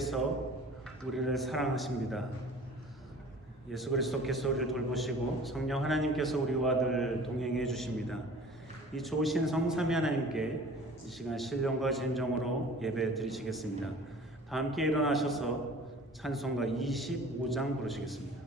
위해서 우리를 사랑하십니다. 예수 그리스도께서 우리를 돌보시고 성령 하나님께서 우리와 늘 동행해 주십니다. 이 좋으신 성삼위 하나님께 이 시간 신령과 진정으로 예배 드리시겠습니다. 다 함께 일어나셔서 찬송가 25장 부르시겠습니다.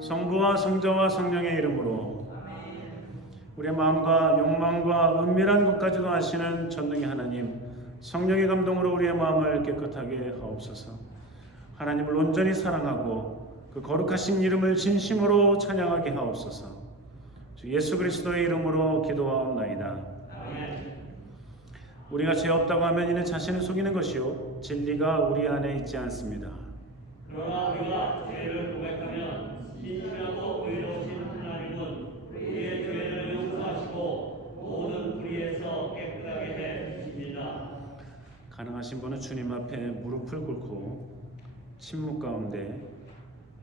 성부와 성자와 성령의 이름으로 우리의 마음과 욕망과 은밀한 것까지도 아시는 전능의 하나님, 성령의 감동으로 우리의 마음을 깨끗하게 하옵소서. 하나님을 온전히 사랑하고 그 거룩하신 이름을 진심으로 찬양하게 하옵소서. 주 예수 그리스도의 이름으로 기도하옵나이다. 우리가 죄 없다고 하면 이는 자신을 속이는 것이요 진리가 우리 안에 있지 않습니다. 그러나 우리가 죄를 고백하면 신실하고 의로우신 하나님은 우리의 죄를 용서하시고 모든 불의에서 깨끗하게 해 주십니다. 가능하신 분은 주님 앞에 무릎을 꿇고 침묵 가운데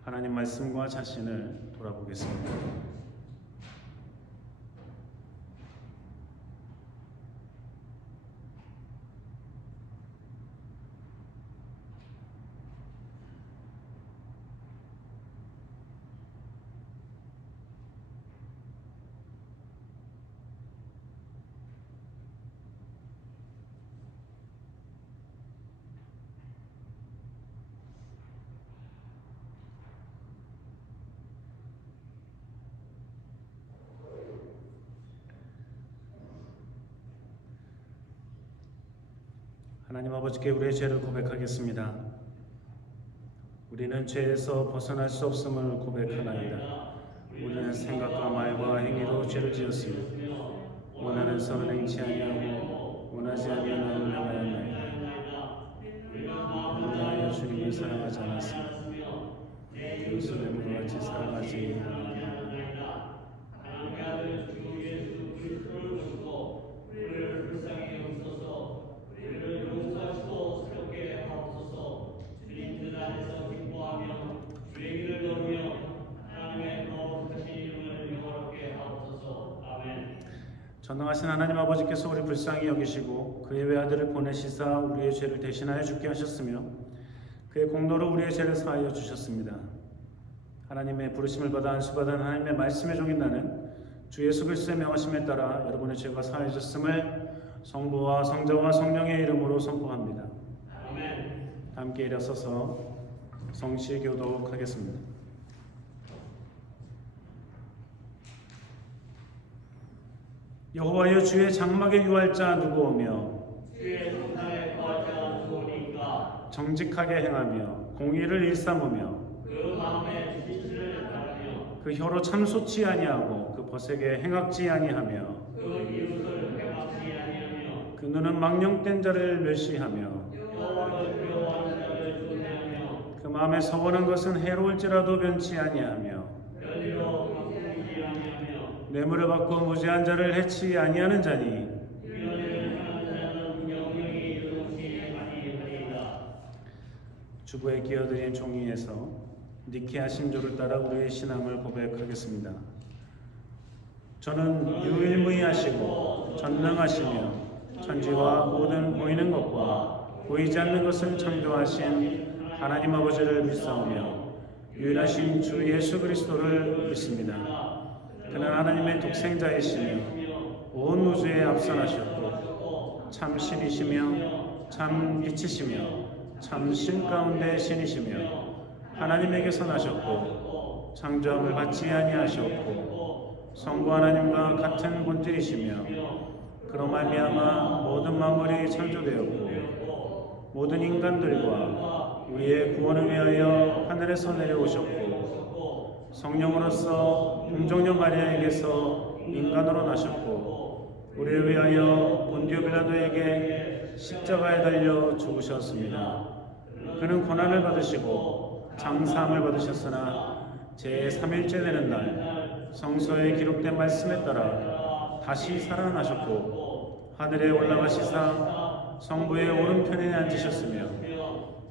하나님 말씀과 자신을 돌아보겠습니다. 하나님 아버지께 우리의 죄를 고백하겠습니다. 우리는 죄에서 벗어날 수 없음을 고백하나이다. 우리는 생각과 말과 행위로 죄를 지었으며 원하는 선을 행치 아니하고 원하지 아니하는 행하였나이다. 우리가 주님을 사랑하지 않았으며 예루살렘과 같이 사랑하지 않았나이다. 하나님의 아들 주 예수 그리스도를 모시고 우리를 불쌍히 여기소서. 우리를 용서하시고 새롭게 하옵소서. 주님 뜻 안에서 기뻐하며 주의 길을 걸으며 하나님의 거룩하신 이름을 영화롭게 하옵소서. 아멘. 전능하신 하나님 아버지께서 우리 불쌍히 여기시고 그의 외아들을 보내시사 우리의 죄를 대신하여 죽게 하셨으며 그의 공로로 우리의 죄를 사하여 주셨습니다. 하나님의 부르심을 받아 안수받은 하나님의 말씀의 종인 나는 주 예수 그리스도의 명하심에 따라 여러분의 죄가 사하여졌음을 성부와 성자와 성령의 이름으로 선포합니다. 아멘. 함께 일어서서 성시 교독하겠습니다. 여호와여 주의 장막에 유할 자 누구 오며 주의 성상에 거할 자 누구니까. 정직하게 행하며 공의를 일삼으며 그 마음에 진실을 바라며 그 혀로 참소치 아니하고 그 벗에게 행악지 아니하며 그 이웃을 해하지 아니하며 그 눈은 망령된 자를 멸시하며 여호와를 두려워하는 자를 존대하며 그 마음에 서원한 것은 해로울지라도 변치 아니하며 연리로 바꾸지 아니하며 뇌물을 받고 무죄한 자를 해치 아니하는 자니 위원회를 행하는 자는 영영이 이르지 아니하리이다. 주부에 기어드린 종이에서 니케아 신조를 따라 우리의 신앙을 고백하겠습니다. 저는 유일무이하시고 전능하시며 천지와 모든 보이는 것과 보이지 않는 것을 창조하신 하나님 아버지를 믿사오며 유일하신 주 예수 그리스도를 믿습니다. 그는 하나님의 독생자이시며 온 우주에 앞선하셨고 참 신이시며 참 빛이시며 참 신 가운데 신이시며 하나님에게서 나셨고 창조함을 받지 아니하셨고 성부 하나님과 같은 본질이시며 그로 말미암아 모든 만물이 창조되었고 모든 인간들과 우리의 구원을 위하여 하늘에서 내려오셨고 성령으로서 동정녀 마리아에게서 인간으로 나셨고 우리를 위하여 본디오 빌라도에게 십자가에 달려 죽으셨습니다. 그는 고난을 받으시고 장사함을 받으셨으나 제3일째 되는 날 성서에 기록된 말씀에 따라 다시 살아나셨고 하늘에 올라가시사 성부의 오른편에 앉으셨으며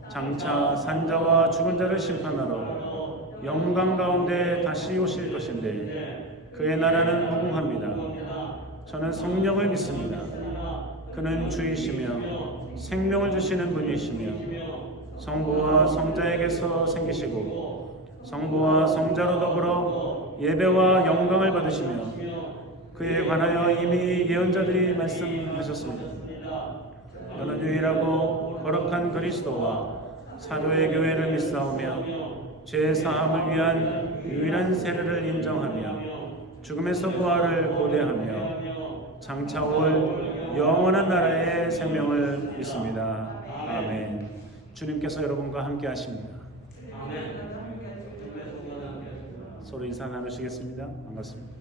장차 산자와 죽은 자를 심판하러 영광 가운데 다시 오실 것인데 그의 나라는 무궁합니다. 저는 성령을 믿습니다. 그는 주이시며 생명을 주시는 분이시며 성부와 성자에게서 생기시고 성부와 성자로 더불어 예배와 영광을 받으시며 그에 관하여 이미 예언자들이 말씀하셨습니다. 저는 유일하고 거룩한 그리스도와 사도의 교회를 믿사오며 죄 사함을 위한 유일한 세례를 인정하며 죽음에서 부활을 고대하며 장차 올 영원한 나라의 생명을 믿습니다. 아멘. 주님께서 여러분과 함께 하십니다. 서로 인사 나누시겠습니다. 반갑습니다.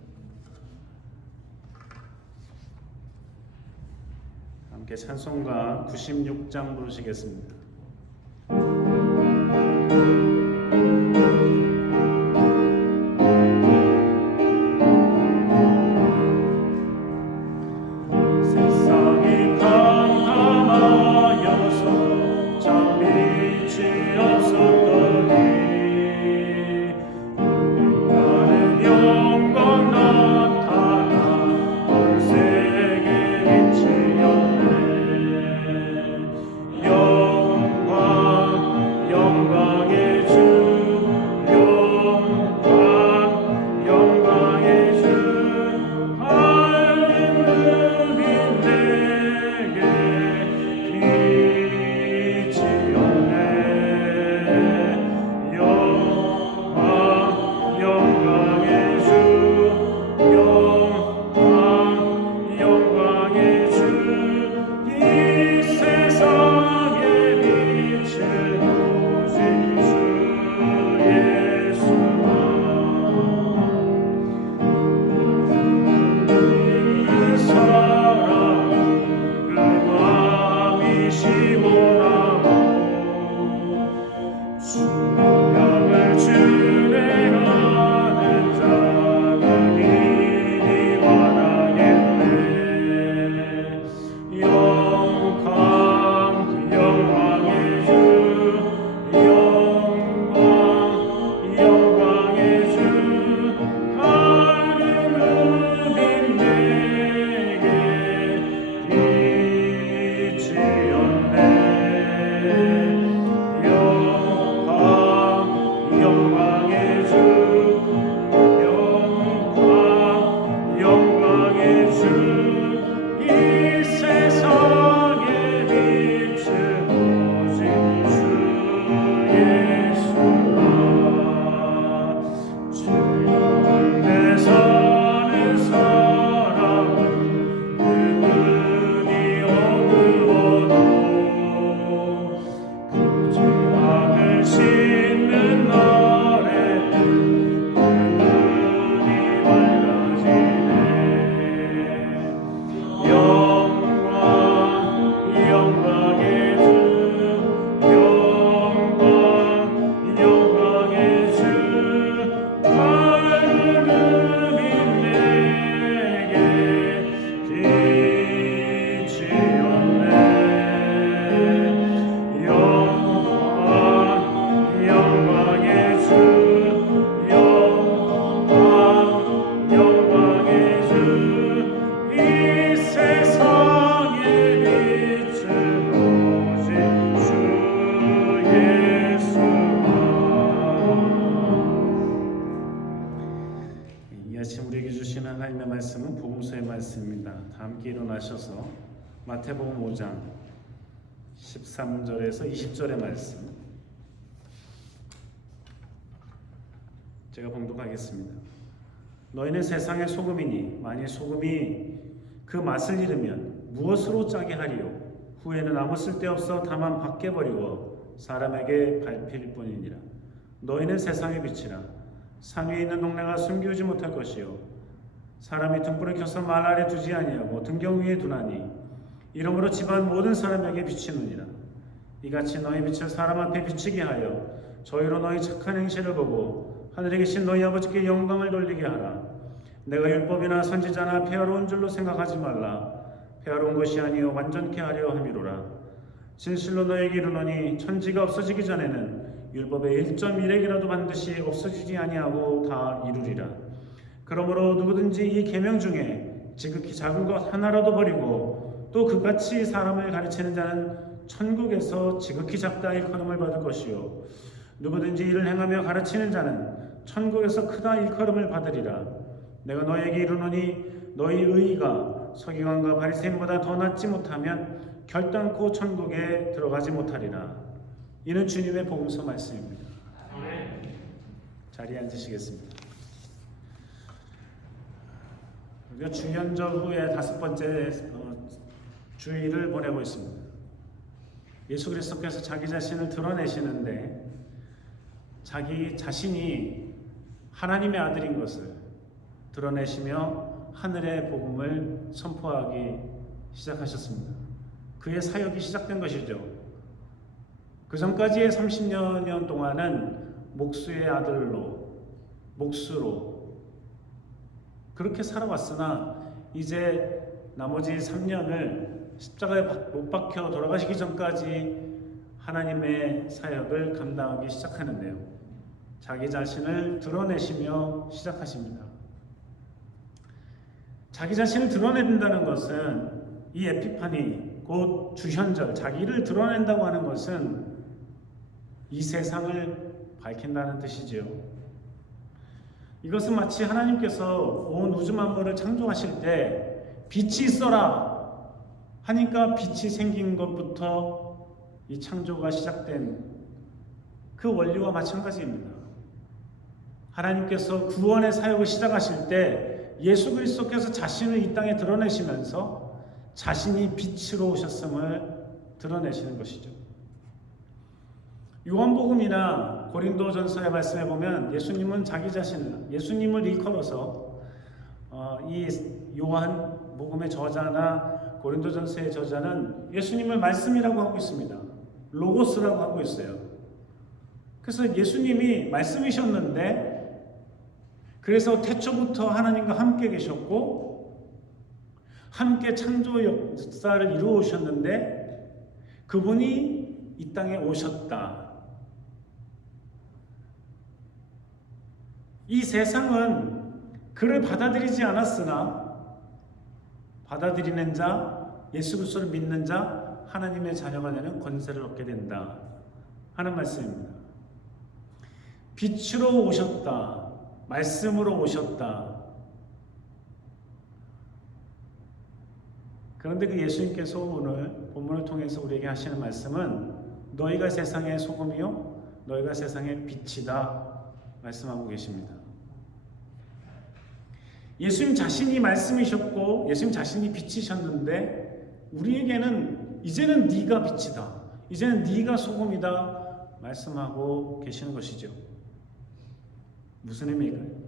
함께 찬송가 96장 부르시겠습니다. 말씀은 복음서의 말씀입니다. 다 함께 일어나셔서 마태복음 5장 13절에서 20절의 말씀 제가 봉독하겠습니다. 너희는 세상의 소금이니 만일 소금이 그 맛을 잃으면 무엇으로 짜게 하리요? 후에는 아무 쓸데없어 다만 밖에 버리고 사람에게 밟힐 뿐이니라. 너희는 세상의 빛이라. 산 위에 있는 동네가 숨기우지 못할 것이요 사람이 등불을 켜서 말 아래 두지 아니하고 등경 위에 두나니 이러므로 집안 모든 사람에게 비치느니라. 이같이 너희 빛을 사람 앞에 비치게 하여 저희로 너희 착한 행실을 보고 하늘에 계신 너희 아버지께 영광을 돌리게 하라. 내가 율법이나 선지자나 폐하로운 줄로 생각하지 말라. 폐하로운 것이 아니요 완전케 하려 함이로라. 진실로 너희에게 이르노니 천지가 없어지기 전에는 율법의 1.1획이라도 반드시 없어지지 아니하고 다 이루리라. 그러므로 누구든지 이 계명 중에 지극히 작은 것 하나라도 버리고 또 그같이 사람을 가르치는 자는 천국에서 지극히 작다 일컬음을 받을 것이요 누구든지 이를 행하며 가르치는 자는 천국에서 크다 일컬음을 받으리라. 내가 너희에게 이르노니 너희 의의가 서기관과 바리새인보다 더 낫지 못하면 결단코 천국에 들어가지 못하리라. 이는 주님의 복음서 말씀입니다. 자리에 앉으시겠습니다. 우리가 주년절 후에 5번째 주일을 보내고 있습니다. 예수 그리스도께서 자기 자신을 드러내시는데 자기 자신이 하나님의 아들인 것을 드러내시며 하늘의 복음을 선포하기 시작하셨습니다. 그의 사역이 시작된 것이죠. 그 전까지의 30년 동안은 목수의 아들로 목수로 그렇게 살아왔으나 이제 나머지 3년을 십자가에 못 박혀 돌아가시기 전까지 하나님의 사역을 감당하기 시작하는데요. 자기 자신을 드러내시며 시작하십니다. 자기 자신을 드러낸다는 것은 이 에피파니 곧 주현절 자기를 드러낸다고 하는 것은 이 세상을 밝힌다는 뜻이지요. 이것은 마치 하나님께서 온 우주 만물을 창조하실 때 빛이 있어라 하니까 빛이 생긴 것부터 이 창조가 시작된 그 원리와 마찬가지입니다. 하나님께서 구원의 사역을 시작하실 때 예수 그리스도께서 자신을 이 땅에 드러내시면서 자신이 빛으로 오셨음을 드러내시는 것이죠. 요한복음이나 고린도전서의 말씀에 보면 예수님은 자기 자신을 예수님을 일컬어서 이 요한복음의 저자나 고린도전서의 저자는 예수님을 말씀이라고 하고 있습니다. 로고스라고 하고 있어요. 그래서 예수님이 말씀이셨는데 그래서 태초부터 하나님과 함께 계셨고 함께 창조 역사를 이루어오셨는데 그분이 이 땅에 오셨다. 이 세상은 그를 받아들이지 않았으나 받아들이는 자, 예수 그리스도를 믿는 자, 하나님의 자녀가 되는 권세를 얻게 된다 하는 말씀입니다. 빛으로 오셨다. 말씀으로 오셨다. 그런데 그 예수님께서 오늘 본문을 통해서 우리에게 하시는 말씀은 너희가 세상의 소금이요 너희가 세상의 빛이다 말씀하고 계십니다. 예수님 자신이 말씀이셨고 예수님 자신이 빛이셨는데 우리에게는 이제는 네가 빛이다. 이제는 네가 소금이다 말씀하고 계시는 것이죠. 무슨 의미일까요?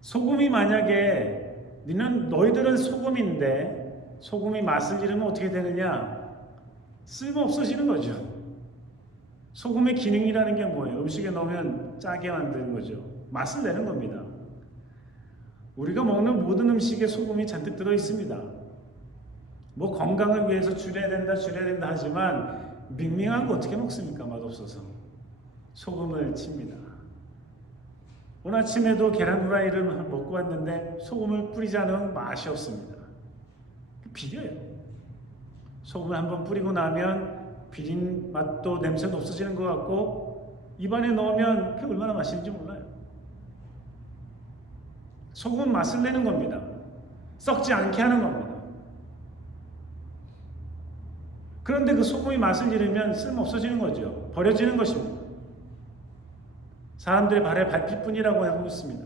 소금이 만약에 너희들은 소금인데 소금이 맛을 잃으면 어떻게 되느냐? 쓸모 없어지는 거죠. 소금의 기능이라는 게 뭐예요? 음식에 넣으면 짜게 만드는 거죠. 맛을 내는 겁니다. 우리가 먹는 모든 음식에 소금이 잔뜩 들어 있습니다. 뭐 건강을 위해서 줄여야 된다 하지만 밍밍한 거 어떻게 먹습니까? 맛없어서 소금을 칩니다. 오늘 아침에도 계란 후라이를 먹고 왔는데 소금을 뿌리지 않으면 맛이 없습니다. 비려요. 소금을 한번 뿌리고 나면 비린 맛도 냄새도 없어지는 것 같고 입안에 넣으면 그게 얼마나 맛있는지 몰라요. 소금은 맛을 내는 겁니다. 썩지 않게 하는 겁니다. 그런데 그 소금이 맛을 잃으면 쓸모없어지는 거죠. 버려지는 것입니다. 사람들의 발에 밟힐 뿐이라고 하고 있습니다.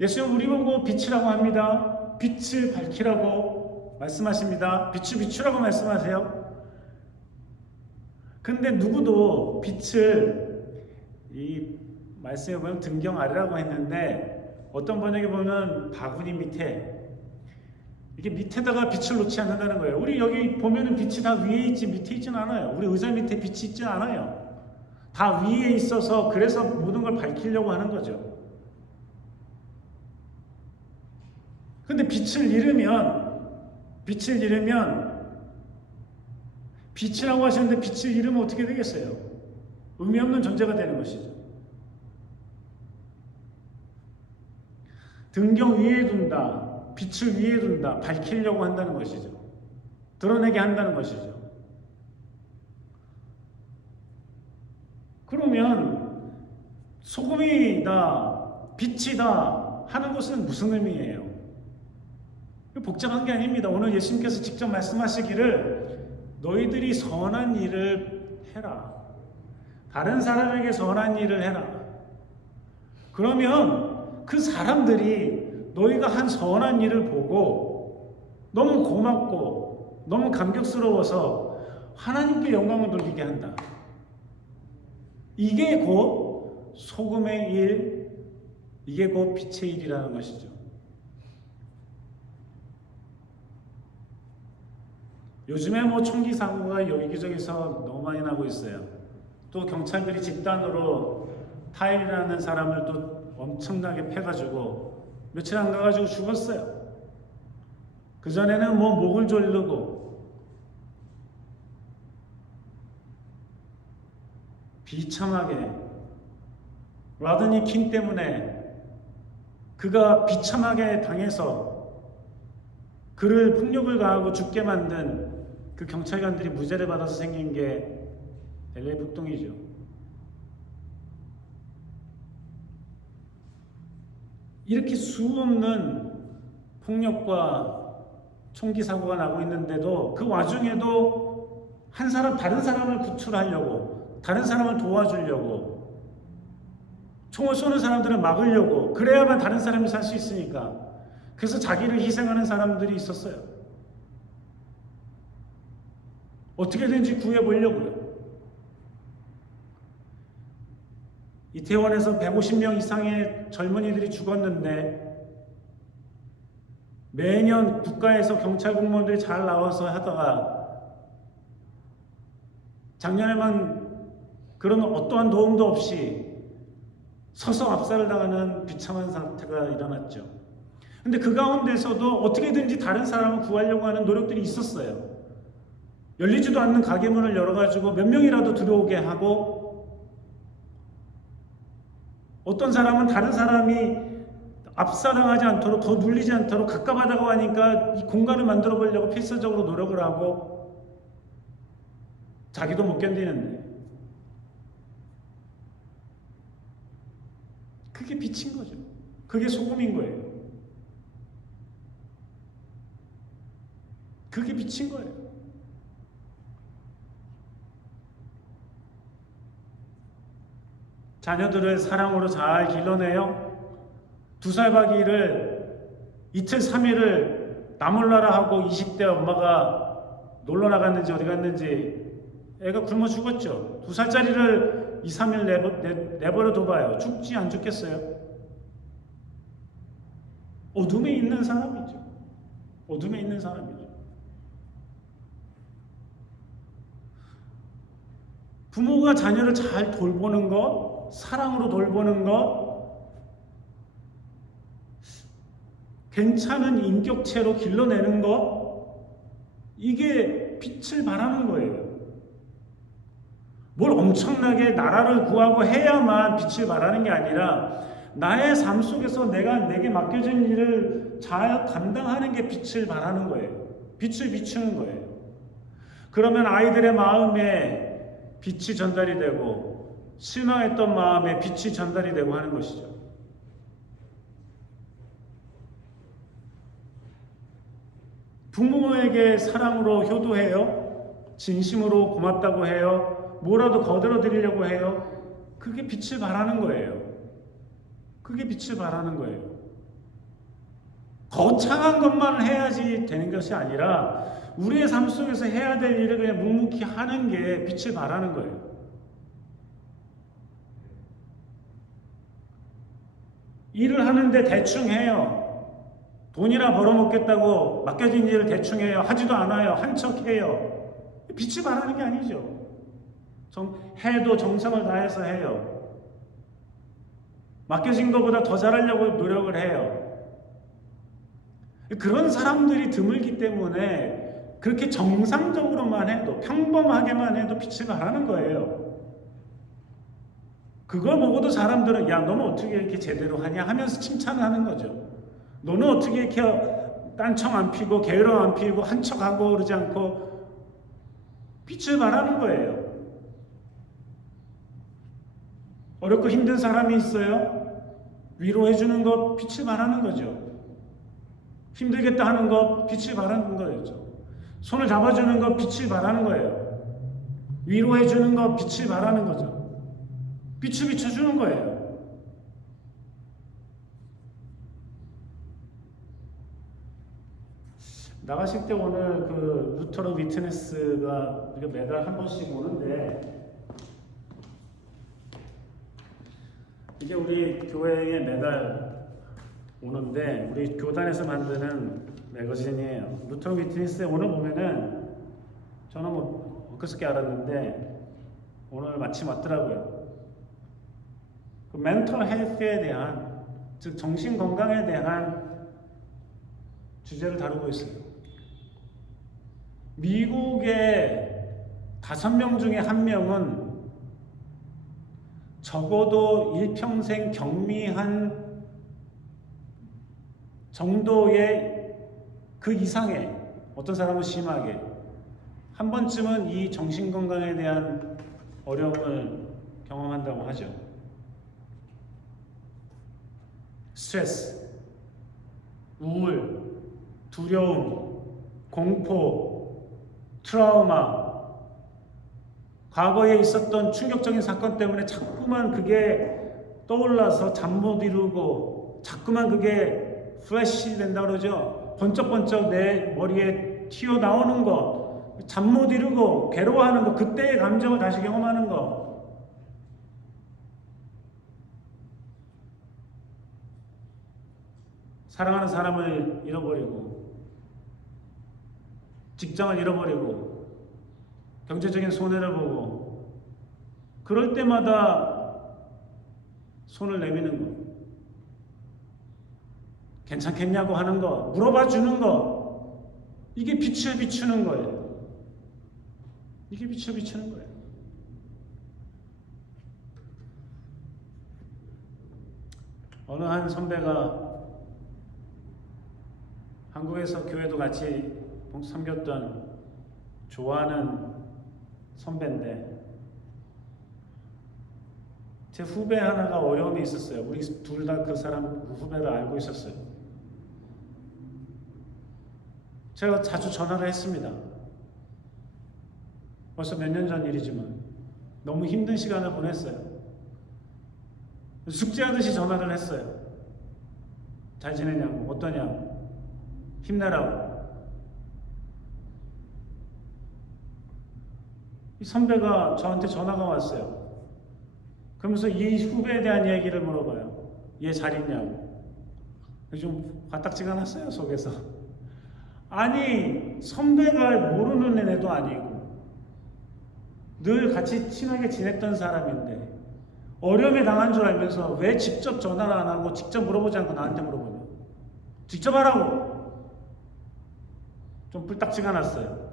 예수님은 우리 보고 빛이라고 합니다. 빛을 밝히라고 말씀하십니다. 빛을 비추라고 말씀하세요. 근데 누구도 빛을 이 말씀에 보면 등경 아래라고 했는데 어떤 번역에 보면 바구니 밑에 이게 밑에다가 빛을 놓지 않는다는 거예요. 우리 여기 보면은 빛이 다 위에 있지 밑에 있지는 않아요. 우리 의자 밑에 빛이 있지 않아요. 다 위에 있어서 그래서 모든 걸 밝히려고 하는 거죠. 근데 빛을 잃으면 빛이라고 하시는데 빛을 잃으면 어떻게 되겠어요? 의미 없는 존재가 되는 것이죠. 등경 위에 둔다, 빛을 위에 둔다, 밝히려고 한다는 것이죠. 드러내게 한다는 것이죠. 그러면 소금이다, 빛이다 하는 것은 무슨 의미예요? 복잡한 게 아닙니다. 오늘 예수님께서 직접 말씀하시기를 너희들이 선한 일을 해라. 다른 사람에게 선한 일을 해라. 그러면 그 사람들이 너희가 한 선한 일을 보고 너무 고맙고 너무 감격스러워서 하나님께 영광을 돌리게 한다. 이게 곧 소금의 일, 이게 곧 빛의 일이라는 것이죠. 요즘에 총기 사고가 여기저기서 너무 많이 나고 있어요. 또 경찰들이 집단으로 타일이라는 사람을 또 엄청나게 패가지고 며칠 안 가가지고 죽었어요. 그전에는 목을 조르고 비참하게 라드니 킹 때문에 그가 비참하게 당해서 그를 폭력을 가하고 죽게 만든 그 경찰관들이 무죄를 받아서 생긴 게 LA 북동이죠. 이렇게 수없는 폭력과 총기 사고가 나고 있는데도 그 와중에도 다른 사람을 구출하려고, 다른 사람을 도와주려고, 총을 쏘는 사람들을 막으려고, 그래야만 다른 사람이 살 수 있으니까. 그래서 자기를 희생하는 사람들이 있었어요. 어떻게든지 구해보려고요. 이태원에서 150명 이상의 젊은이들이 죽었는데 매년 국가에서 경찰 공무원들이 잘 나와서 하다가 작년에만 그런 어떠한 도움도 없이 서서 압살을 당하는 비참한 사태가 일어났죠. 근데 그 가운데서도 어떻게든지 다른 사람을 구하려고 하는 노력들이 있었어요. 열리지도 않는 가게 문을 열어가지고 몇 명이라도 들어오게 하고, 어떤 사람은 다른 사람이 압사당하지 않도록, 더 눌리지 않도록 가까워하다고 하니까 이 공간을 만들어 보려고 필사적으로 노력을 하고 자기도 못 견디는데, 그게 빛인 거죠. 그게 소금인 거예요. 그게 빛인 거예요. 자녀들을 사랑으로 잘 길러내요. 2살 박이를 이틀 3일을 나몰라라 하고 20대 엄마가 놀러 나갔는지 어디 갔는지 애가 굶어 죽었죠. 2살짜리를 2, 3일 내버려 둬봐요. 죽지 안 죽겠어요? 어둠에 있는 사람이죠. 어둠에 있는 사람이죠. 부모가 자녀를 잘 돌보는 것, 사랑으로 돌보는 것, 괜찮은 인격체로 길러내는 것, 이게 빛을 발하는 거예요. 뭘 엄청나게 나라를 구하고 해야만 빛을 발하는 게 아니라 나의 삶 속에서 내게 맡겨진 일을 잘 감당하는 게 빛을 발하는 거예요. 빛을 비추는 거예요. 그러면 아이들의 마음에 빛이 전달이 되고 신앙했던 마음에 빛이 전달이 되고 하는 것이죠. 부모에게 사랑으로 효도해요. 진심으로 고맙다고 해요. 뭐라도 거들어 드리려고 해요. 그게 빛을 발하는 거예요. 그게 빛을 발하는 거예요. 거창한 것만 해야지 되는 것이 아니라 우리의 삶 속에서 해야 될 일을 그냥 묵묵히 하는 게 빛을 발하는 거예요. 일을 하는데 대충 해요. 돈이나 벌어먹겠다고 맡겨진 일을 대충 해요. 하지도 않아요. 한 척 해요. 빛이 발하는 게 아니죠. 해도 정성을 다해서 해요. 맡겨진 것보다 더 잘하려고 노력을 해요. 그런 사람들이 드물기 때문에 그렇게 정상적으로만 해도, 평범하게만 해도 빛을 발하는 거예요. 그걸 보고도 사람들은 야, 너는 어떻게 이렇게 제대로 하냐 하면서 칭찬을 하는 거죠. 너는 어떻게 이렇게 딴청 안 피고 게으름 안 피고 한 척하고 그러지 않고 빛을 발하는 거예요. 어렵고 힘든 사람이 있어요. 위로해 주는 것 빛을 발하는 거죠. 힘들겠다 하는 것 빛을 발하는 거죠. 손을 잡아주는 것 빛을 발하는 거예요. 위로해 주는 것 빛을 발하는 거죠. 빛을 비춰주는 거예요. 나가실 때 오늘 그 루터로 위트네스가 우리가 매달 한 번씩 오는데 이게 우리 교회에 매달 오는데 우리 교단에서 만드는 매거진이에요. 루터로 위트네스에 오늘 보면은 저는 뭐 엊그저께 알았는데 오늘 마침 왔더라고요. 그 멘털 헬스에 대한, 즉 정신 건강에 대한 주제를 다루고 있어요. 미국의 5명 중에 1명은 적어도 일평생 경미한 정도의 그 이상의, 어떤 사람은 심하게 한 번쯤은 이 정신건강에 대한 어려움을 경험한다고 하죠. 스트레스, 우울, 두려움, 공포, 트라우마, 과거에 있었던 충격적인 사건 때문에 자꾸만 그게 떠올라서 잠 못 이루고 자꾸만 그게 플래시 된다 그러죠. 번쩍번쩍 내 머리에 튀어나오는 거, 잠 못 이루고 괴로워하는 거, 그때의 감정을 다시 경험하는 거. 사랑하는 사람을 잃어버리고 직장을 잃어버리고 경제적인 손해를 보고 그럴 때마다 손을 내미는 거, 괜찮겠냐고 하는 거, 물어봐 주는 거, 이게 빛을 비추는 거예요. 이게 빛을 비추는 거예요. 어느 한 선배가 한국에서 교회도 같이 섬겼던 좋아하는 선배인데 제 후배 하나가 어려움이 있었어요. 우리 둘 다 그 사람 후배를 알고 있었어요. 제가 자주 전화를 했습니다. 벌써 몇 년 전 일이지만 너무 힘든 시간을 보냈어요. 숙제하듯이 전화를 했어요. 잘 지내냐고, 어떠냐고, 힘내라고. 이 선배가 저한테 전화가 왔어요. 그러면서 이 후배에 대한 얘기를 물어봐요. 얘 잘 있냐고. 좀 화딱지가 났어요, 속에서. 아니, 선배가 모르는 애도 아니고 늘 같이 친하게 지냈던 사람인데 어려움에 당한 줄 알면서 왜 직접 전화를 안 하고 직접 물어보지 않고 나한테 물어보냐. 직접 하라고. 좀 뿔딱지가 났어요.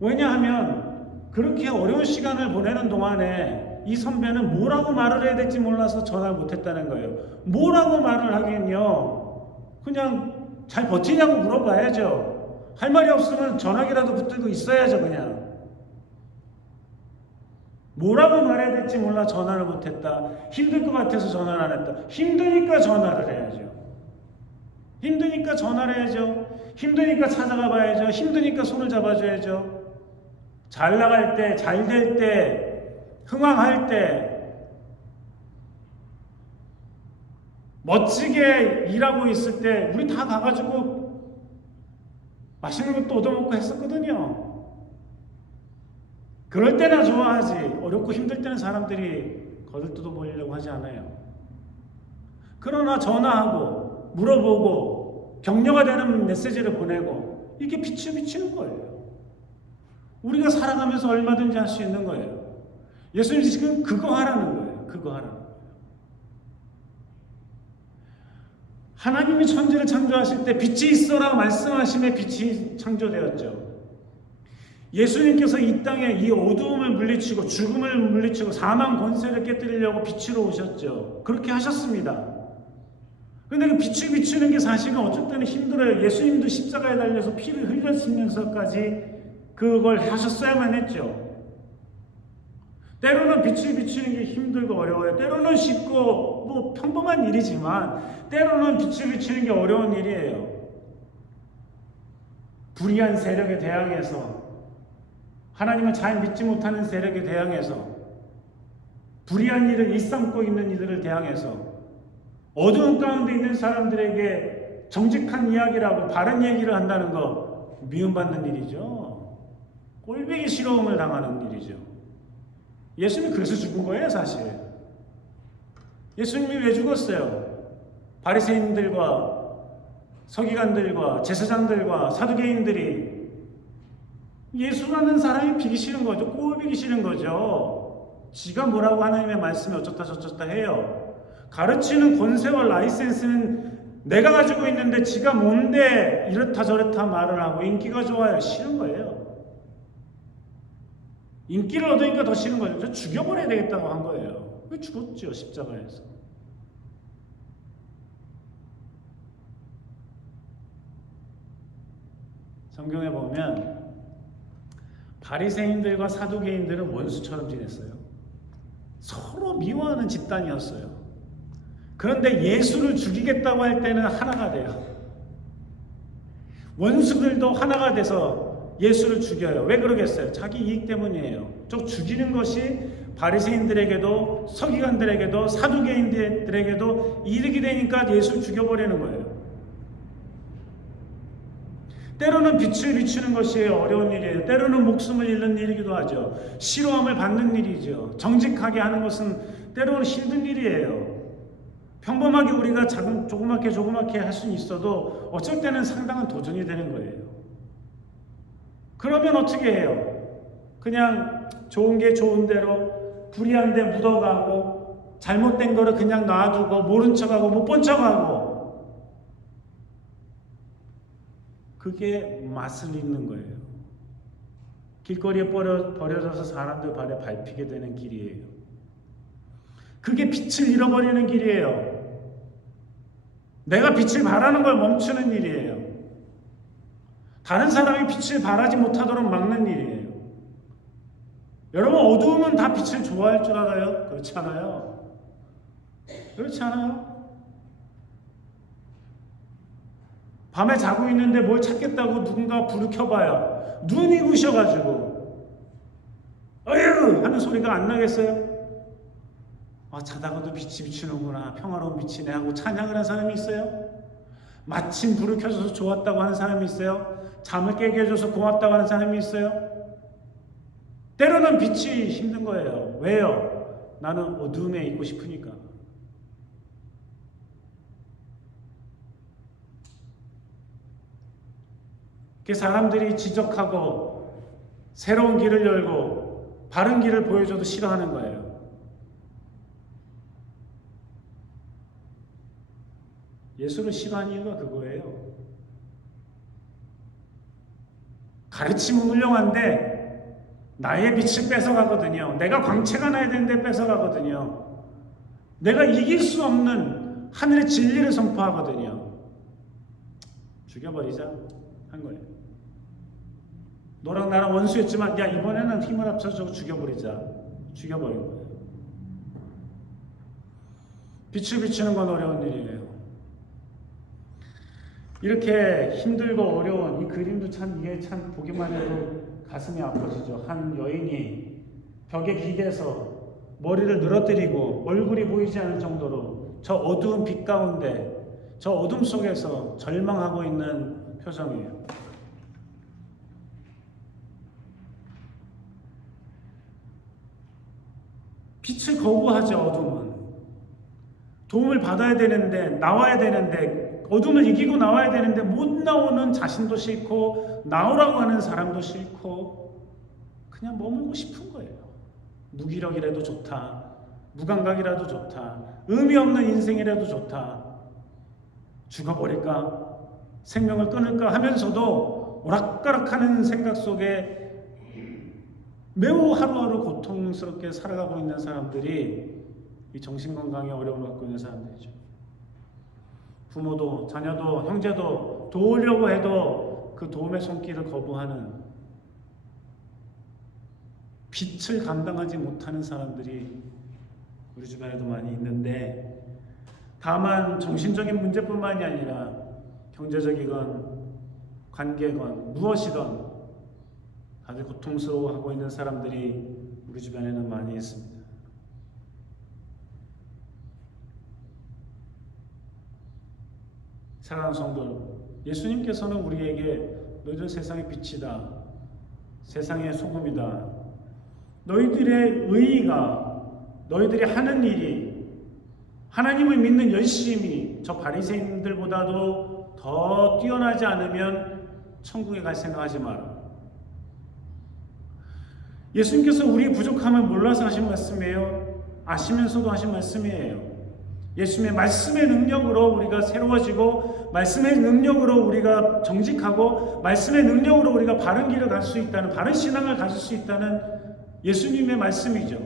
왜냐하면 그렇게 어려운 시간을 보내는 동안에 이 선배는 뭐라고 말을 해야 될지 몰라서 전화를 못했다는 거예요. 뭐라고 말을 하긴요. 그냥 잘 버티냐고 물어봐야죠. 할 말이 없으면 전화기라도 붙들고 있어야죠, 그냥. 뭐라고 말해야 될지 몰라 전화를 못했다. 힘들 것 같아서 전화를 안 했다. 힘드니까 전화를 해야죠. 힘드니까 전화를 해야죠. 힘드니까 찾아가 봐야죠. 힘드니까 손을 잡아줘야죠. 잘 나갈 때, 잘 될 때, 흥황할 때, 멋지게 일하고 있을 때 우리 다 가가지고 맛있는 것도 얻어먹고 했었거든요. 그럴 때나 좋아하지. 어렵고 힘들 때는 사람들이 거들떠도 보이려고 하지 않아요. 그러나 전화하고 물어보고 격려가 되는 메시지를 보내고 이게 빛을 비치는 거예요. 우리가 살아가면서 얼마든지 할 수 있는 거예요. 예수님이 지금 그거 하라는 거예요. 그거 하라는 거예요. 하나님이 천지를 창조하실 때 빛이 있어라 말씀하심에 빛이 창조되었죠. 예수님께서 이 땅에 이 어두움을 물리치고 죽음을 물리치고 사망 권세를 깨뜨리려고 빛으로 오셨죠. 그렇게 하셨습니다. 그런데 그 빛을 비추는 게 사실은 어쩔 때는 힘들어요. 예수님도 십자가에 달려서 피를 흘렸으면서까지 그걸 하셨어야만 했죠. 때로는 빛을 비추는 게 힘들고 어려워요. 때로는 쉽고 뭐 평범한 일이지만 때로는 빛을 비추는 게 어려운 일이에요. 불의한 세력에 대항해서 하나님을 잘 믿지 못하는 세력에 대항해서 불의한 일을 일삼고 있는 이들을 대항해서 어두운 가운데 있는 사람들에게 정직한 이야기라고 바른 얘기를 한다는 거 미움받는 일이죠. 꼴보기 싫어움을 당하는 일이죠. 예수님이 그래서 죽은 거예요, 사실. 예수님이 왜 죽었어요? 바리새인들과 서기관들과 제사장들과 사두개인들이 예수라는 사람이 비기 싫은 거죠. 꼴보기 싫은 거죠. 지가 뭐라고 하나님의 말씀이 어쩌다 저쩌다 해요. 가르치는 권세와 라이센스는 내가 가지고 있는데 지가 뭔데 이렇다 저렇다 말을 하고 인기가 좋아요. 싫은 거예요. 인기를 얻으니까 더 싫은 거죠. 저 죽여버려야 되겠다고 한 거예요. 왜 죽었죠, 십자가에서. 성경에 보면 바리새인들과 사두개인들은 원수처럼 지냈어요. 서로 미워하는 집단이었어요. 그런데 예수를 죽이겠다고 할 때는 하나가 돼요. 원수들도 하나가 돼서 예수를 죽여요. 왜 그러겠어요? 자기 이익 때문이에요. 저 죽이는 것이 바리새인들에게도 서기관들에게도 사두개인들에게도 이득이 되니까 예수를 죽여버리는 거예요. 때로는 빛을 비추는 것이 어려운 일이에요. 때로는 목숨을 잃는 일이기도 하죠. 싫어함을 받는 일이죠. 정직하게 하는 것은 때로는 힘든 일이에요. 평범하게 우리가 조그맣게 할 수는 있어도 어쩔 때는 상당한 도전이 되는 거예요. 그러면 어떻게 해요? 그냥 좋은 게 좋은 대로 불의한 데 묻어가고 잘못된 거를 그냥 놔두고 모른 척하고 못 본 척하고 그게 맛을 잃는 거예요. 길거리에 버려져서 사람들 발에 밟히게 되는 길이에요. 그게 빛을 잃어버리는 길이에요. 내가 빛을 발하는 걸 멈추는 일이에요. 다른 사람이 빛을 발하지 못하도록 막는 일이에요. 여러분, 어두움은 다 빛을 좋아할 줄 알아요? 그렇지 않아요? 그렇지 않아요? 밤에 자고 있는데 뭘 찾겠다고 누군가 불을 켜봐요. 눈이 부셔가지고 어휴 하는 소리가 안 나겠어요? 아, 자다가도 빛이 비추는구나, 평화로운 빛이네 하고 찬양을 하는 사람이 있어요? 마침 불을 켜줘서 좋았다고 하는 사람이 있어요? 잠을 깨게 해줘서 고맙다고 하는 사람이 있어요? 때로는 빛이 힘든 거예요. 왜요? 나는 어두움에 있고 싶으니까. 그 사람들이 지적하고 새로운 길을 열고 바른 길을 보여줘도 싫어하는 거예요. 예수를 싫어하는 이유가 그거예요. 가르침은 훌륭한데 나의 빛을 뺏어가거든요. 내가 광채가 나야 되는데 뺏어가거든요. 내가 이길 수 없는 하늘의 진리를 선포하거든요. 죽여버리자 한 거예요. 너랑 나랑 원수였지만 야, 이번에는 힘을 합쳐서 죽여버리자. 죽여버린 거예요. 빛을 비추는 건 어려운 일이에요. 이렇게 힘들고 어려운 이 그림도 참 이게 참 보기만 해도 가슴이 아파지죠. 한 여인이 벽에 기대서 머리를 늘어뜨리고 얼굴이 보이지 않을 정도로 저 어두운 빛 가운데 저 어둠 속에서 절망하고 있는 표정이에요. 빛을 거부하죠. 어둠은 도움을 받아야 되는데 나와야 되는데 어둠을 이기고 나와야 되는데 못 나오는 자신도 싫고 나오라고 하는 사람도 싫고 그냥 머물고 싶은 거예요. 무기력이라도 좋다. 무감각이라도 좋다. 의미 없는 인생이라도 좋다. 죽어버릴까? 생명을 끊을까? 하면서도 오락가락하는 생각 속에 매우 하루하루 고통스럽게 살아가고 있는 사람들이 이 정신건강에 어려움을 갖고 있는 사람들이죠. 부모도 자녀도 형제도 도우려고 해도 그 도움의 손길을 거부하는 빛을 감당하지 못하는 사람들이 우리 주변에도 많이 있는데 다만 정신적인 문제뿐만이 아니라 경제적이건 관계건 무엇이건 다들 고통스러워하고 있는 사람들이 우리 주변에는 많이 있습니다. 사랑하는 성도, 예수님께서는 우리에게 너희들은 세상의 빛이다. 세상의 소금이다. 너희들의 의의가 너희들이 하는 일이 하나님을 믿는 열심이 저 바리새인들보다도 더 뛰어나지 않으면 천국에 갈 생각하지 마라. 예수님께서 우리의 부족함을 몰라서 하신 말씀이에요. 아시면서도 하신 말씀이에요. 예수님의 말씀의 능력으로 우리가 새로워지고 말씀의 능력으로 우리가 정직하고 말씀의 능력으로 우리가 바른 길을 갈 수 있다는 바른 신앙을 가질 수 있다는 예수님의 말씀이죠.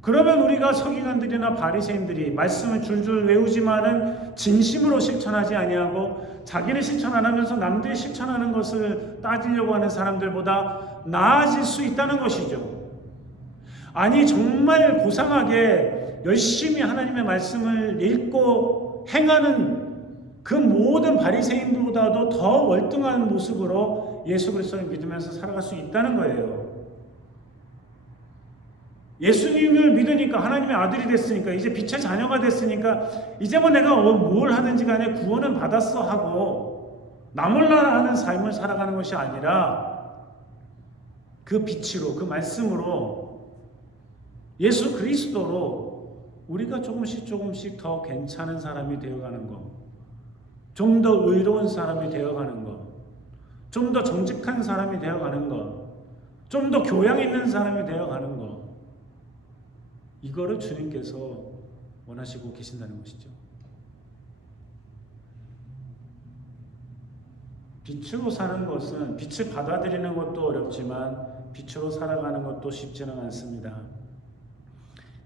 그러면 우리가 서기관들이나 바리새인들이 말씀을 줄줄 외우지만은 진심으로 실천하지 아니하고 자기는 실천 안 하면서 남들이 실천하는 것을 따지려고 하는 사람들보다 나아질 수 있다는 것이죠. 아니 정말 고상하게 열심히 하나님의 말씀을 읽고 행하는 그 모든 바리새인들보다도 더 월등한 모습으로 예수 그리스도를 믿으면서 살아갈 수 있다는 거예요. 예수님을 믿으니까 하나님의 아들이 됐으니까 이제 빛의 자녀가 됐으니까 이제 뭐 내가 뭘 하든지 간에 구원은 받았어 하고 나 몰라 하는 삶을 살아가는 것이 아니라 그 빛으로 그 말씀으로 예수 그리스도로 우리가 조금씩 더 괜찮은 사람이 되어가는 것, 좀 더 의로운 사람이 되어가는 것, 좀 더 정직한 사람이 되어가는 것, 좀 더 교양 있는 사람이 되어가는 것, 이거를 주님께서 원하시고 계신다는 것이죠. 빛으로 사는 것은 빛을 받아들이는 것도 어렵지만 빛으로 살아가는 것도 쉽지는 않습니다.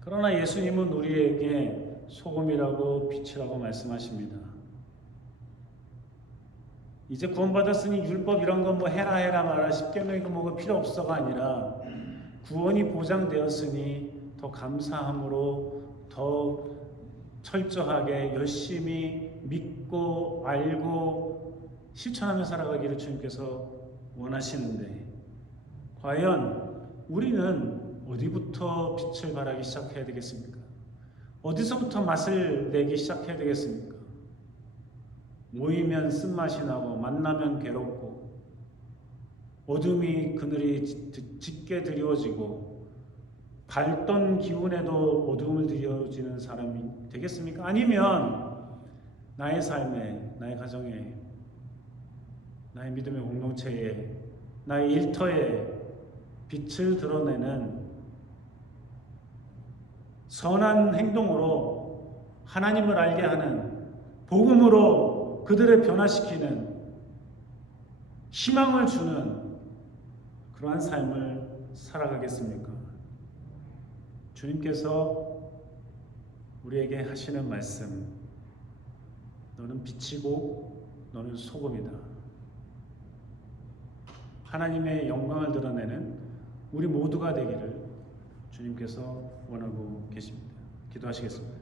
그러나 예수님은 우리에게 소금이라고 빛이라고 말씀하십니다. 이제 구원받았으니 율법 이런 거 뭐 해라 말아 십계명 이거 뭐가 필요 없어가 아니라 구원이 보장되었으니 더 감사함으로 더 철저하게 열심히 믿고 알고 실천하며 살아가기를 주님께서 원하시는데 과연 우리는 어디부터 빛을 발하기 시작해야 되겠습니까? 어디서부터 맛을 내기 시작해야 되겠습니까? 모이면 쓴맛이 나고 만나면 괴롭고 어둠이 그늘이 짙게 드리워지고 밝던 기운에도 어둠을 드리워지는 사람이 되겠습니까? 아니면 나의 삶에, 나의 가정에, 나의 믿음의 공동체에, 나의 일터에 빛을 드러내는 선한 행동으로 하나님을 알게 하는 복음으로 그들을 변화시키는 희망을 주는 그러한 삶을 살아가겠습니까? 주님께서 우리에게 하시는 말씀, 너는 빛이고 너는 소금이다. 하나님의 영광을 드러내는 우리 모두가 되기를 주님께서 원하고 계십니다. 기도하시겠습니다.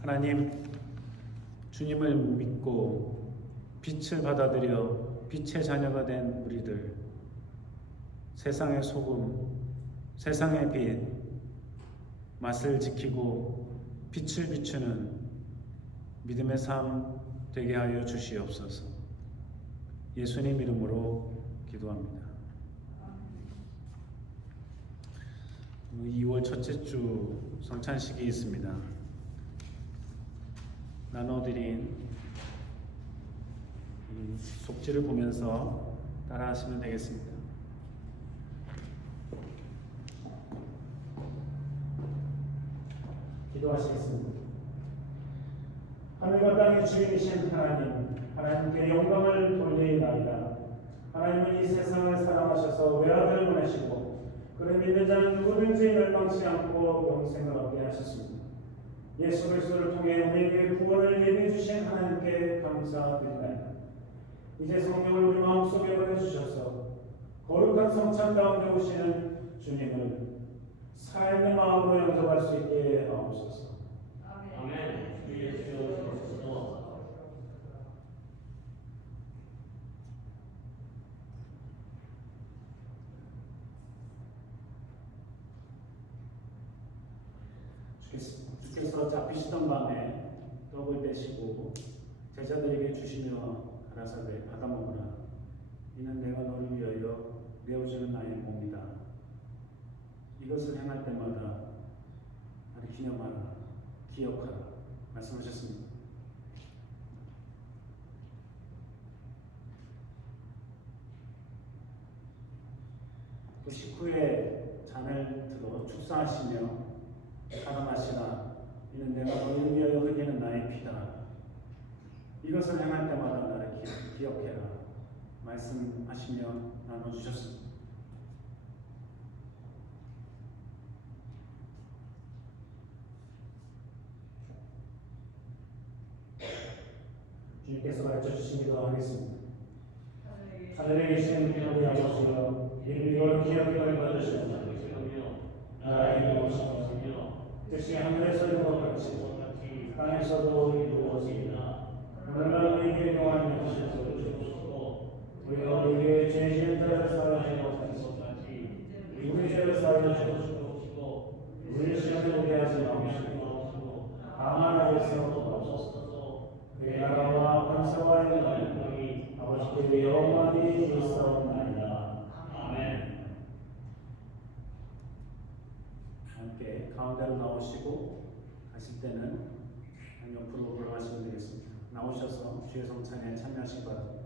하나님, 주님을 믿고 빛을 받아들여 빛의 자녀가 된 우리들, 세상의 소금, 세상의 빛, 맛을 지키고 빛을 비추는 믿음의 삶 되게 하여 주시옵소서. 예수님 이름으로 기도합니다. 2월 첫째 주 성찬식이 있습니다. 나눠드린 이 속지를 보면서 따라하시면 되겠습니다. 기도하시겠습니다. 하늘과 땅의 주인이신 하나님, 하나님께 영광을 돌리나이다. 하나님은 이 세상을 사랑하셔서 외아들을 보내시고 그를 믿는 자는 누구든지 멸망치 않고 영생을 얻게 하셨습니다. 예수 그리스도를 통해 우리에게 구원을 예비해 주신 하나님께 감사드리나이다. 이제 성령을 우리 마음속에 보내주셔서 거룩한 성찬 가운데 오시는 주님을 살아있는 마음으로 영접할 수 있게 하옵소서. 아멘. 주 예수 그리스도 주께서 잡히시던 밤에 떡을 떼시고 제자들에게 주시며 가라사대 받아 먹으라. 이는 내가 너를 위하여 내어주는 나의 몸이다. 이것을 행할 때마다 나를 기념하라, 기억하라 말씀하셨습니다. 그 식후에 잔을 들어 축사하시며 가라 마시라. 이는 내가 너를 위하여 흘리는 나의 피다. 이것을 행할 때마다 나를 기억해라 말씀하시며 나눠주셨습니다. 주님께서 가르쳐주신 기도하겠습니다. 하늘에 계신 우리 아버지여, 이름이 거룩히 받으시옵소서. 나라의 이루어지며 뜻이 하늘에서 이루어 같이 땅에서도 이루어지이다. 오늘날 우리에게 용한 것을 주옵소서. 우리가 우리에게 죄 지은 자를 사하지 못하지 우리 죄를 사하여 주옵시고 우리 시험에 오게 하지 마옵시고 다만 하게서 도와주옵소서. 그의 나라와 권세와 영광이 아버지께 영원히 있사옵나이다. 아멘. 함께 가운데로 나오시고 가실 때는 옆으로 올라가시면 되겠습니다. 나오셔서 주의 성찬에 참여하시기 바랍니다.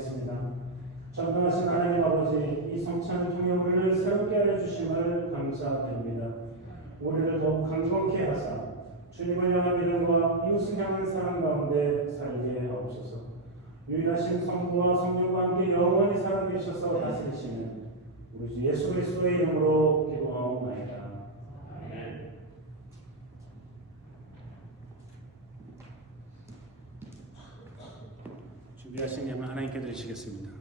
기도하겠습니다. 전능하신 하나님 아버지, 이 성찬을 통해 우리를 새롭게 하여 주심을 감사드립니다. 우리를 더욱 강건케 하사 주님을 향한 믿음과 이웃을 향한 사랑 가운데 살게 하옵소서. 유일하신 성부와 성령과 함께 영원히 살아계셔서 다스리시는 우리 주 예수 그리스도의 이름으로 기도하옵나이다. 아멘. 준비하신 예물 하나님께 드리시겠습니다.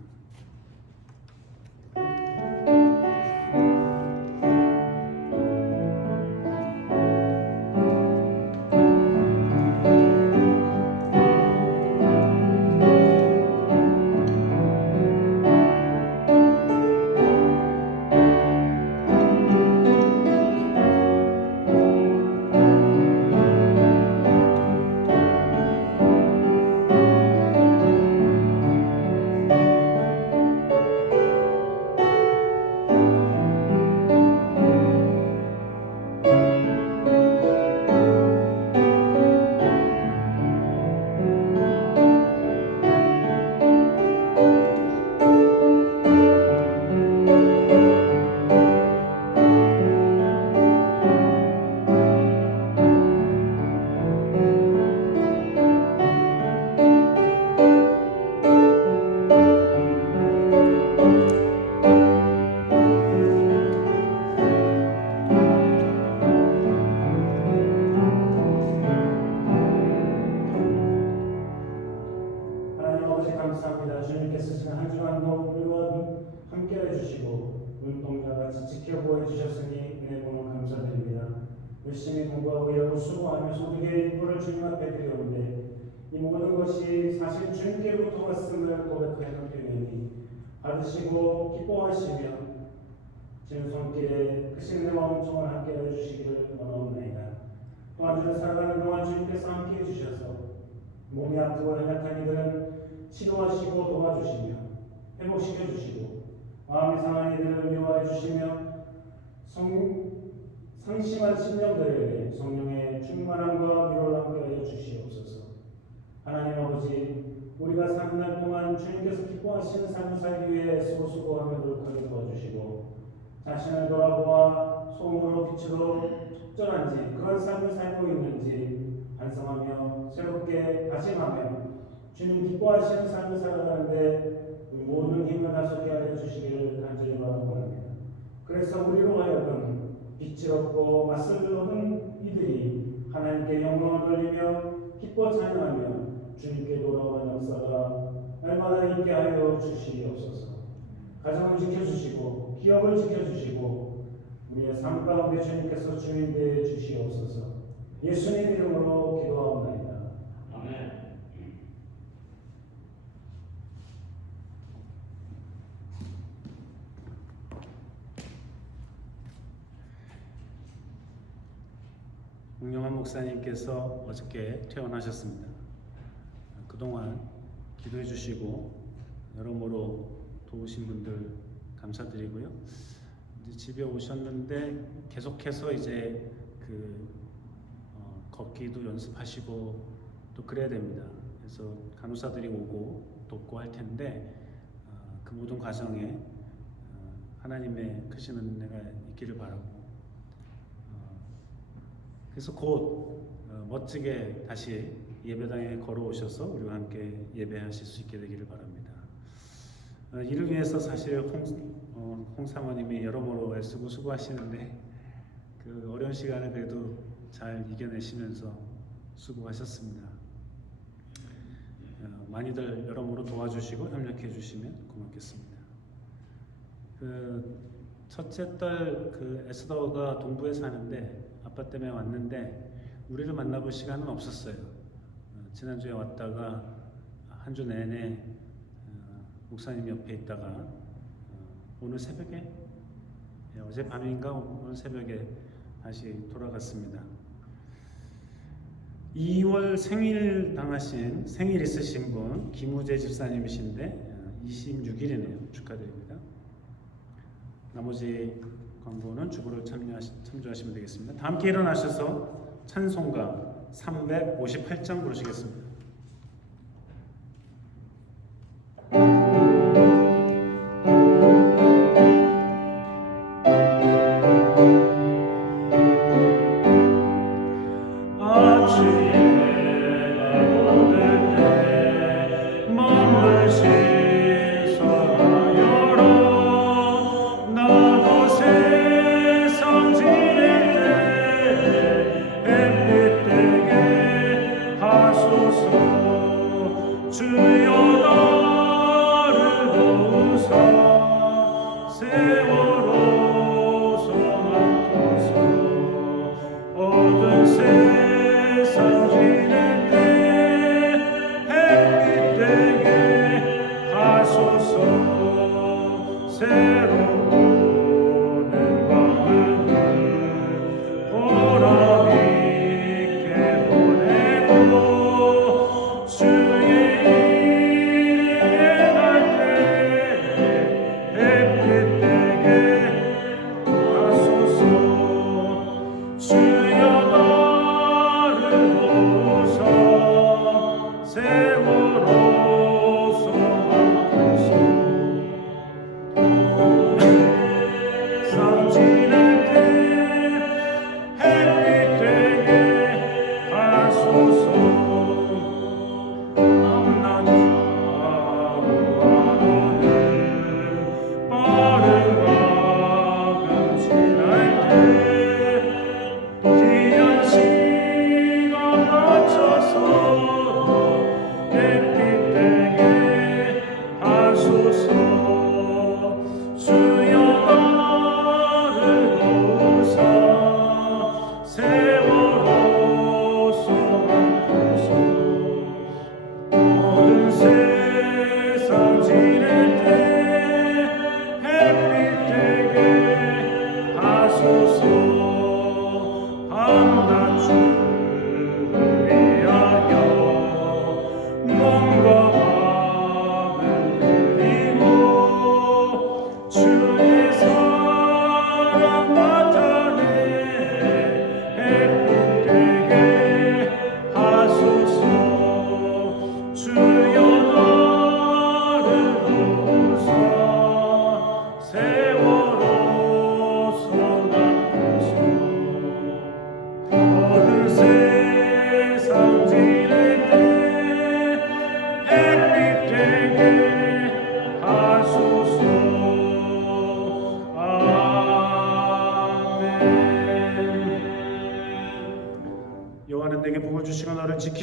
감사합니다. 주님께서 지난 한 주간도 우리와 함께해 주시고 눈동자같이 지켜보아 주셨으니 은혜 보는 감사드립니다. 열심히 공부하고 일하고 수고하며 소득의 일부를 주님 앞에 드리오는데 이 모든 것이 사실 주님께로부터 왔음을 고백하여 드리니 받으시고 기뻐하시며 지금 손길에 크신 은혜와 은총을 함께해 주시기를 원하옵나이다. 또한 주를 살아가는 동안 주님께서 함께해 주셔서 몸이 아프고 연약한 이들은 치료하시고 도와주시며 회복시켜 주시고 마음이 상한 이들을 위로해 주시며 상심한 심령들에게 성령의 충만함과 위로를 함께하여 주시옵소서. 하나님 아버지, 우리가 사는 날 동안 주님께서 기뻐하시는 삶을 살기 위해 수고하며 노력하게 도와주시고 자신을 돌아보아 소금으로 빛으로 적절한지 그런 삶을 살고 있는지 반성하며 새롭게 다짐하며 주님 기뻐하시는 삶을 살아가는데 모든 힘을 다쏟게 하여 주시기를 간절히 바라옵니다. 그래서 우리로 하여금 빛을 얻고 맛을 얻은 이들이 하나님께 영광을 돌리며 기뻐 찬양하며 주님께 돌아오는 역사가 날마다 있게 하여 주시옵소서. 가정을 지켜주시고 기업을 지켜주시고 우리의 삶 가운데 주님께서 주인 되어 주시옵소서. 예수님 이름으로 기도하옵나이다. 아멘. 홍영환 목사님께서 어저께 퇴원하셨습니다. 그동안 기도해 주시고 여러모로 도우신 분들 감사드리고요. 이제 집에 오셨는데 계속해서 이제 걷기도 연습하시고 또 그래야 됩니다. 그래서 간호사들이 오고 돕고 할 텐데 그 모든 과정에 하나님의 크신 은혜가 있기를 바라고 그래서 곧 멋지게 다시 예배당에 걸어오셔서 우리와 함께 예배하실 수 있게 되기를 바랍니다. 이를 위해서 사실 홍 사모님이 여러모로 애쓰고 수고하시는데 그 어려운 시간을 그래도 잘 이겨내시면서 수고하셨습니다. 많이들 여러모로 도와주시고 협력해 주시면 고맙겠습니다. 첫째 딸 에스더가 동부에 사는데 아빠 때문에 왔는데 우리를 만나볼 시간은 없었어요. 지난주에 왔다가 한 주 내내 목사님 옆에 있다가 오늘 새벽에 어젯밤인가 오늘 새벽에 다시 돌아갔습니다. 2월 생일 있으신 분 김우재 집사님이신데 26일이네요. 축하드립니다. 나머지 광고는 주보를 참조하시면 되겠습니다. 다 함께 일어나셔서 찬송가 358장 부르시겠습니다.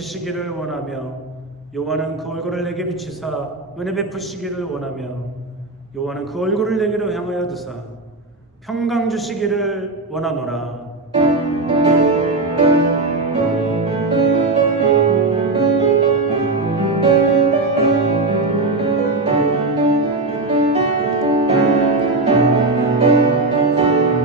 비추시기를 원하며 여호와는 그 얼굴을 내게 비치사 은혜 베푸시기를 원하며 여호와는 그 얼굴을 내게로 향하여 드사 평강 주시기를 원하노라.